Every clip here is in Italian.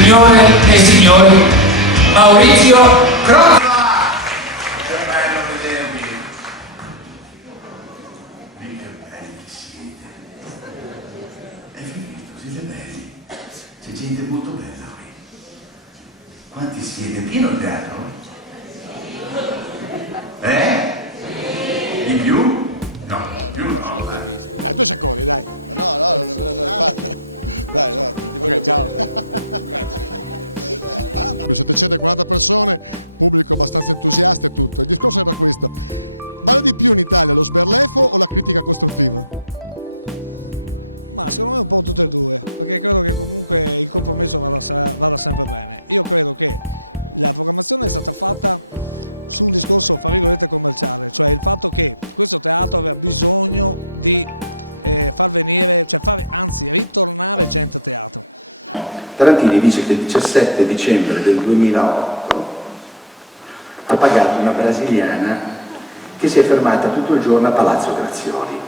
Signore e signori, Maurizio Crocca! Che bello vedervi! Che belli che siete! Hai finito? Siete belli? C'è gente molto bella qui. Quanti siete? Pieno il teatro? Di più? No, più no, eh. 'Tarantini dice che il 17 dicembre del 2008 ha pagato una brasiliana che si è fermata tutto il giorno a Palazzo Grazioli.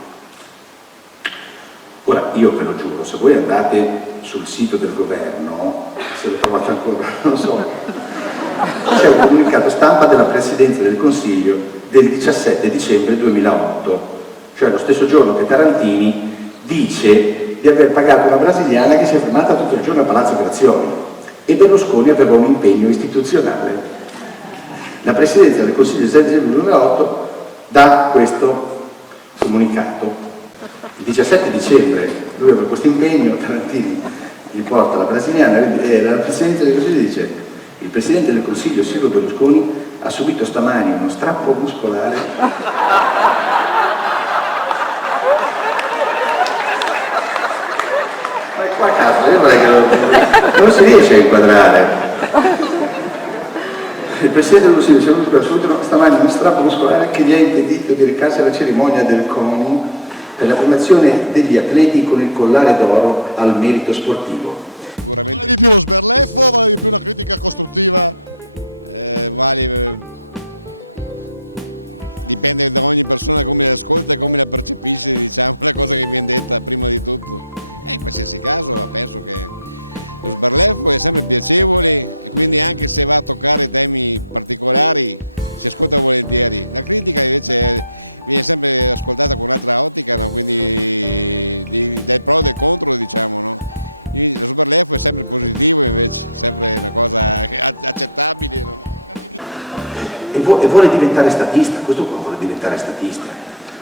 Ora, io ve lo giuro, se voi andate sul sito del governo, se lo trovate ancora, non lo so, c'è un comunicato stampa della Presidenza del Consiglio del 17 dicembre 2008, cioè lo stesso giorno che Tarantini dice di aver pagato una brasiliana che si è fermata tutto il giorno a Palazzo Grazioli e Berlusconi aveva un impegno istituzionale. La Presidenza del Consiglio del 7 dicembre 2008 dà questo comunicato. Il 17 dicembre lui aveva questo impegno, Tarantini gli porta la brasiliana e la Presidenza del Consiglio dice: il Presidente del Consiglio Silvio Berlusconi ha subito stamani uno strappo muscolare qua a caso, io vorrei che non si riesce a inquadrare. Il Presidente del Consiglio si è subito stamani uno strappo muscolare che gli ha impedito di recarsi alla cerimonia del CONI per la premiazione degli atleti con il collare d'oro al merito sportivo. E vuole diventare statista, questo qua vuole diventare statista.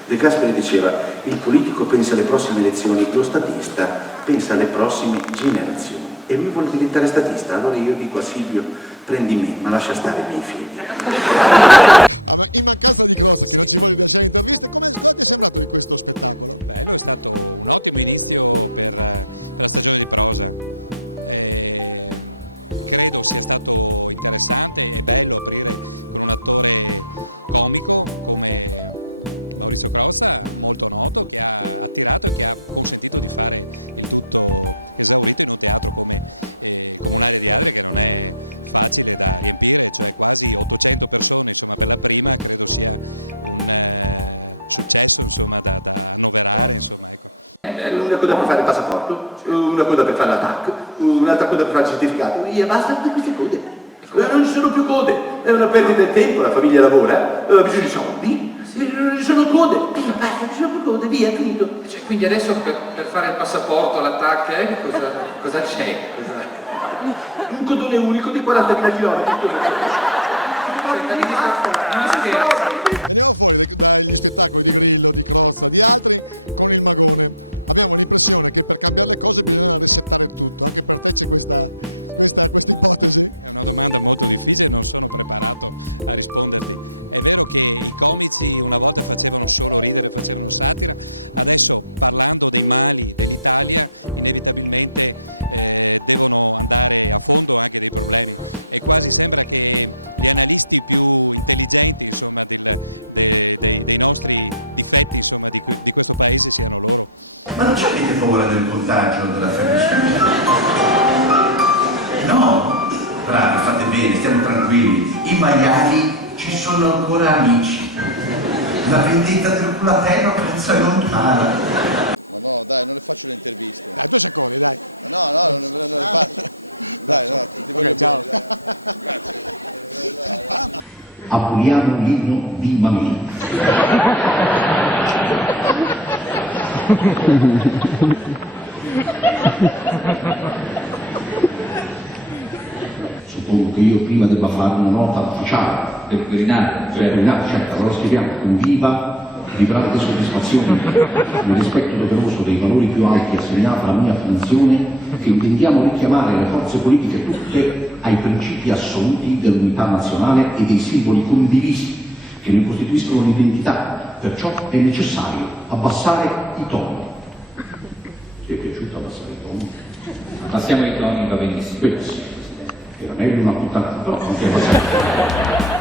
De Gasperi diceva: il politico pensa alle prossime elezioni, lo statista pensa alle prossime generazioni. E lui vuole diventare statista, allora io dico a Silvio: prendi me, ma lascia stare i miei figli. Una coda per fare il passaporto, una coda per fare la TAC, un'altra coda per fare il certificato, e basta tutte queste code. Non ci sono più code, è una perdita di tempo, la famiglia lavora, ha bisogno di soldi, non ci sono code, basta, non ci sono più code, via, finito. Cioè, quindi adesso per fare il passaporto, l'attacco, cosa c'è? Un codone unico di 40.000 chilometri. Ma non avete paura del contagio della febbre suina? No? Bravi, fate bene, stiamo tranquilli. I maiali ci sono ancora amici. La vendetta del culatello penso è lontana. aboliamo l'inno di Mameli. Suppongo che io prima debba fare una nota ufficiale del Quirinale, certo, allora scriviamo con vibrante soddisfazione, nel rispetto doveroso dei valori più alti assegnati alla mia funzione, che intendiamo richiamare le forze politiche tutte ai principi assoluti dell'unità nazionale e dei simboli condivisi che ne costituiscono l'identità. Perciò è necessario abbassare i toni. Ti è piaciuto abbassare i toni? Abbassiamo i toni, va benissimo. Beh, sì. Era meglio una puttana, però anche abbassare.